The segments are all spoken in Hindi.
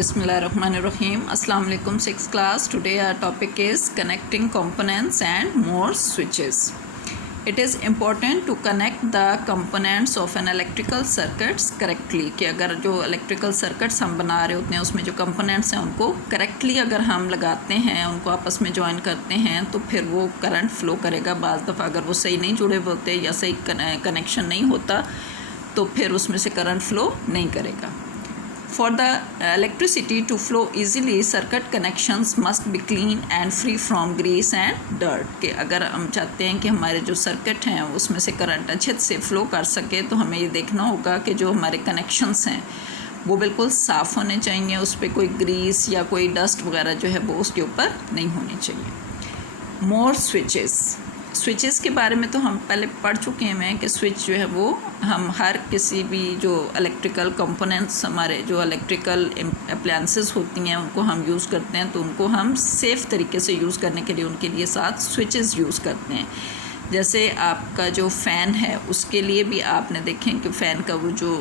Bismillahirrahmanirrahim. Assalamu alaikum, 6th class. Today our topic is connecting components and more switches. It is important to connect the components of an electrical circuits correctly. कि अगर जो electrical circuits हम बना रहे होते हैं उसमें जो components हैं उनको correctly अगर हम लगाते हैं, उनको आपस में join करते हैं तो फिर वो current flow करेगा. बाज़ दफ़ा अगर वो सही नहीं जुड़े होते या सही connection नहीं होता तो फिर उसमें से current flow नहीं करेगा. For the electricity to flow easily, circuit connections must be clean and free from grease and dirt. कि अगर हम चाहते हैं कि हमारे जो सर्किट हैं उसमें से करंट अच्छे से फ़्लो कर सके तो हमें ये देखना होगा कि जो हमारे कनेक्शंस हैं वो बिल्कुल साफ़ होने चाहिए, उस पर कोई ग्रीस या कोई डस्ट वगैरह जो है वो उसके ऊपर नहीं होनी चाहिए. मोर स्विचेस के बारे में तो हम पहले पढ़ चुके हैं कि स्विच जो है वो हम हर किसी भी जो इलेक्ट्रिकल कंपोनेंट्स हमारे जो इलेक्ट्रिकल अप्लायंसेस होती हैं उनको हम यूज़ करते हैं तो उनको हम सेफ़ तरीके से यूज़ करने के लिए उनके लिए साथ स्विचेस यूज़ करते हैं. जैसे आपका जो फ़ैन है उसके लिए भी आपने देखें कि फ़ैन का वो जो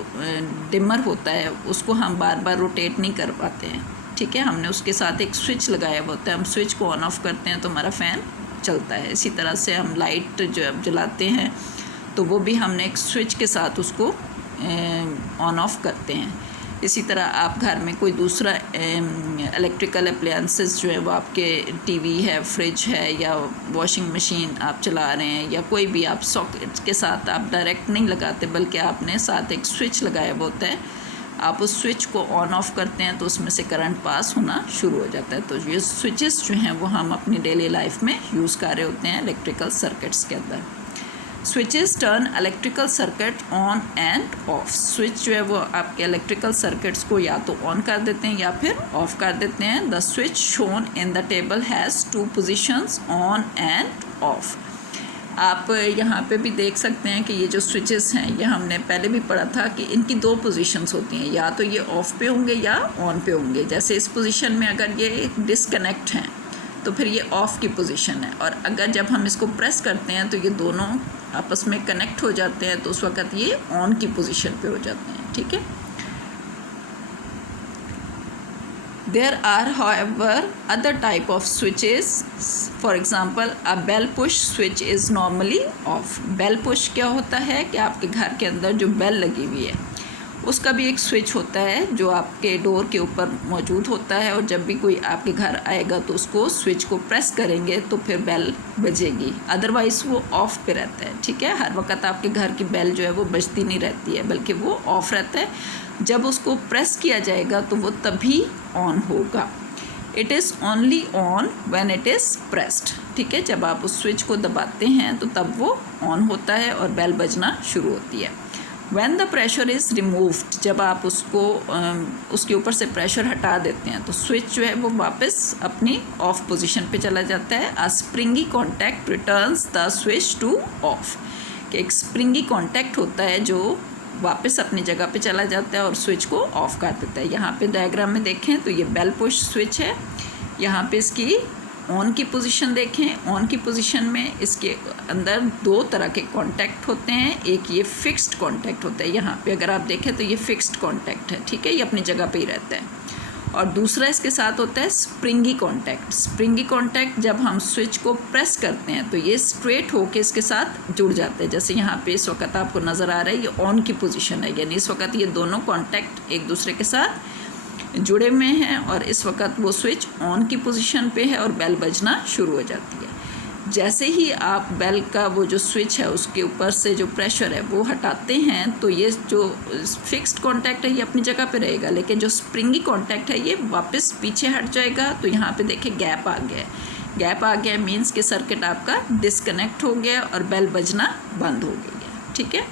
डिमर होता है उसको हम बार बार रोटेट नहीं कर पाते हैं. ठीक है, हमने उसके साथ एक स्विच लगाया हुआ होता है, हम स्विच को ऑन ऑफ़ करते हैं तो हमारा फ़ैन चलता है. इसी तरह से हम लाइट जब जलाते हैं तो वो भी हमने एक स्विच के साथ उसको ऑन ऑफ़ करते हैं. इसी तरह आप घर में कोई दूसरा इलेक्ट्रिकल अप्लायंसेस जो है वो आपके टीवी है, फ्रिज है या वॉशिंग मशीन आप चला रहे हैं या कोई भी आप सॉकेट के साथ आप डायरेक्ट नहीं लगाते बल्कि आपने साथ एक स्विच लगाया हुआ होता है. आप उस स्विच को ऑन ऑफ़ करते हैं तो उसमें से करंट पास होना शुरू हो जाता है. तो ये स्विचेस जो हैं वो हम अपनी डेली लाइफ में यूज़ कर रहे होते हैं इलेक्ट्रिकल सर्किट्स के अंदर. Switches turn electrical circuit on end of. Switch जो है वो आपके इलेक्ट्रिकल सर्किट्स को या तो ऑन कर देते हैं या फिर ऑफ़ कर देते हैं. The switch shown in the table has 2 positions on end of. आप यहाँ पे भी देख सकते हैं कि ये जो स्विचेस हैं ये हमने पहले भी पढ़ा था कि इनकी 2 पोजीशंस होती हैं, या तो ये ऑफ़ पे होंगे या ऑन पे होंगे. जैसे इस पोजीशन में अगर ये डिसकनेक्ट हैं तो फिर ये ऑफ़ की पोजीशन है, और अगर जब हम इसको प्रेस करते हैं तो ये दोनों आपस में कनेक्ट हो जाते हैं तो उस वक़्त ये ऑन की पोजीशन पे हो जाते हैं. ठीक है. There are, however, other type of switches. For example, a bell push switch is normally off. Bell push क्या होता है कि आपके घर के अंदर जो बेल लगी हुई है उसका भी एक स्विच होता है जो आपके डोर के ऊपर मौजूद होता है, और जब भी कोई आपके घर आएगा तो उसको स्विच को प्रेस करेंगे तो फिर बेल बजेगी. अदरवाइज़ वो ऑफ़ पे रहता है. ठीक है, हर वक्त आपके घर की बेल जो है वो बजती नहीं रहती है बल्कि वो ऑफ़ रहता है. जब उसको प्रेस किया जाएगा तो वो तभी ऑन होगा. It is only on when it is pressed. ठीक है, जब आप उस स्विच को दबाते हैं तो तब वो ऑन होता है और बेल बजना शुरू होती है. When the pressure is removed, जब आप उसको उसके ऊपर से प्रेशर हटा देते हैं तो स्विच जो है वो वापस अपनी ऑफ पोजीशन पे चला जाता है. A springy contact returns the switch to off. कि एक स्प्रिंगी कॉन्टैक्ट होता है जो वापस अपनी जगह पे चला जाता है और स्विच को ऑफ़ कर देता है. यहाँ पे डायग्राम में देखें तो ये बेल पुश स्विच है. यहाँ पे इसकी ऑन की पोजीशन देखें. ऑन की पोजीशन में इसके अंदर 2 तरह के कॉन्टैक्ट होते हैं. एक ये फिक्स्ड कॉन्टैक्ट होता है, यहाँ पे अगर आप देखें तो ये फिक्स्ड कॉन्टैक्ट है. ठीक है, ये अपनी जगह पे ही रहता है. और दूसरा इसके साथ होता है स्प्रिंगी कॉन्टैक्ट. स्प्रिंगी कॉन्टैक्ट जब हम स्विच को प्रेस करते हैं तो ये स्ट्रेट होके इसके साथ जुड़ जाते हैं. जैसे यहाँ पे इस वक्त आपको नज़र आ रहा है ये ऑन की पोजीशन है, यानी इस वक्त ये दोनों कॉन्टैक्ट एक दूसरे के साथ जुड़े हुए हैं और इस वक्त वो स्विच ऑन की पोजीशन पे है और बेल बजना शुरू हो जाती है. जैसे ही आप बेल का वो जो स्विच है उसके ऊपर से जो प्रेशर है वो हटाते हैं तो ये जो फिक्स्ड कॉन्टैक्ट है ये अपनी जगह पे रहेगा, लेकिन जो स्प्रिंगी कॉन्टैक्ट है ये वापस पीछे हट जाएगा. तो यहाँ पे देखिए गैप आ गया है. गैप आ गया मीन्स कि सर्किट आपका डिसकनेक्ट हो गया और बेल बजना बंद हो गई है. ठीक है.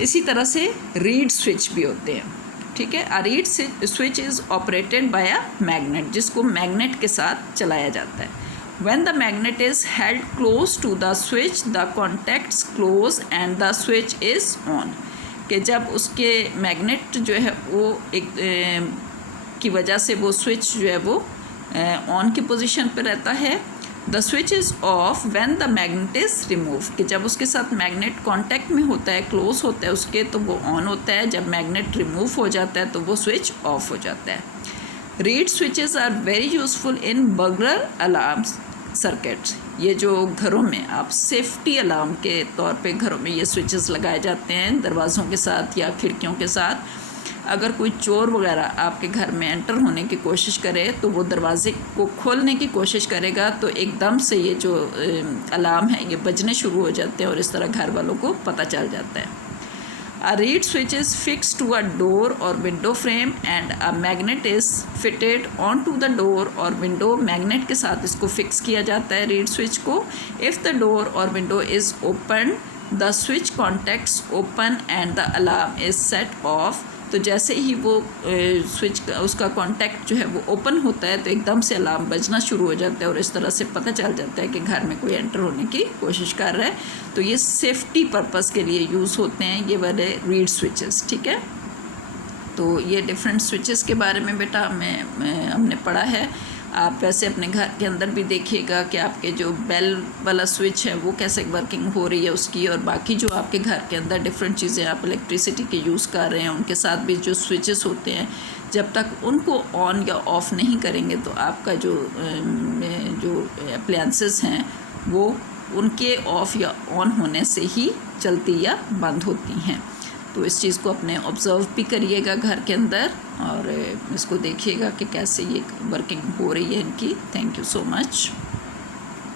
इसी तरह से रीड स्विच भी होते हैं. ठीक है. A reed switch is operated by a magnet, जिसको मैग्नेट के साथ चलाया जाता है. When the magnet is held close to the switch, the contacts close and the switch is on. कि जब उसके मैग्नेट जो है वो एक की वजह से वो स्विच जो है वो ऑन की पोजीशन पे रहता है the switch is of when the magnet is remove, कि जब उसके साथ मैग्नेट कांटेक्ट में होता है, क्लोज होता है उसके, तो वो ऑन होता है, जब मैग्नेट रिमूव हो जाता है तो वो स्विच ऑफ हो जाता है। Reed switches are very useful in burglar alarm circuits, ये जो घरों में आप सेफ्टी अलार्म के तौर पे घरों में ये स्विचेस लगाए जाते हैं दरवाज़ों के साथ या खिड़कियों के साथ। अगर कोई चोर वगैरह आपके घर में एंटर होने की कोशिश करे तो वो दरवाजे को खोलने की कोशिश करेगा तो एकदम से ये जो अलार्म है ये बजने शुरू हो जाते हैं और इस तरह घर वालों को पता चल जाता है। A reed switch is fixed to a door or window frame and a magnet is fitted onto the door or window, magnet के साथ इसको फिक्स किया जाता है रीड स्विच को। If the door or window is open, the switch contacts open and the alarm is set off, तो जैसे ही वो स्विच उसका कॉन्टैक्ट जो है वो ओपन होता है तो एकदम से अलार्म बजना शुरू हो जाता है और इस तरह से पता चल जाता है कि घर में कोई एंटर होने की कोशिश कर रहा है। तो ये सेफ्टी पर्पस के लिए यूज़ होते हैं ये वाले रीड स्विचेस, ठीक है। तो ये डिफरेंट स्विचेस के बारे में बेटा हमने पढ़ा है। आप वैसे अपने घर के अंदर भी देखिएगा कि आपके जो बेल वाला स्विच है वो कैसे वर्किंग हो रही है उसकी, और बाकी जो आपके घर के अंदर डिफरेंट चीज़ें आप इलेक्ट्रिसिटी के यूज़ कर रहे हैं उनके साथ भी जो स्विचेस होते हैं जब तक उनको ऑन या ऑफ़ नहीं करेंगे तो आपका जो अप्लायंसेस हैं वो उनके ऑफ़ या ऑन होने से ही चलती या बंद होती हैं। तो इस चीज़ को अपने ऑब्ज़र्व भी करिएगा घर के अंदर और इसको देखिएगा कि कैसे ये वर्किंग हो रही है इनकी। Thank you so much.